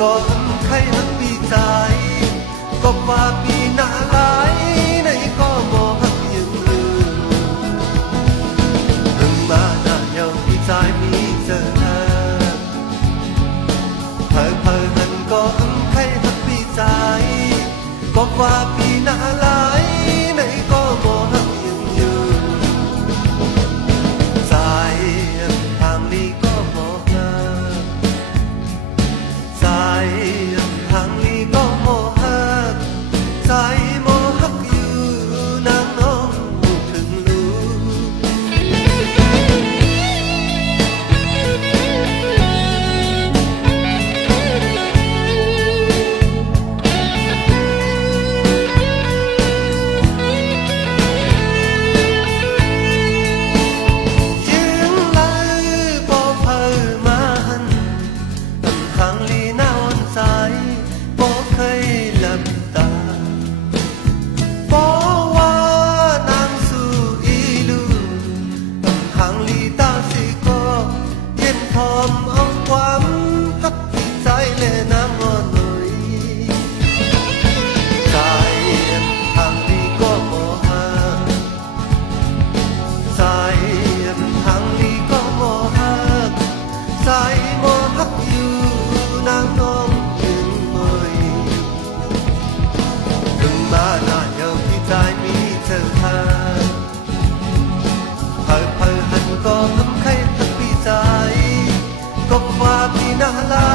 ก็ใครหักปีใจก็ว่าปีหน้าหลายในก็บ่หักยังลืมถึงมาหน้าเยาปีใจมีเจอเธอเพิ่หันก็ใครหักปีใจก็ว่าปีหน้าหลายในก็บ่หักยังยืนใจทางนี้ก็บ่หักใจทางนี้ก็บ่หักใจบ่หักอยู่นางน้องถึงรู้ก็ใครหักปีใจก็ว่าปีหน้าหลา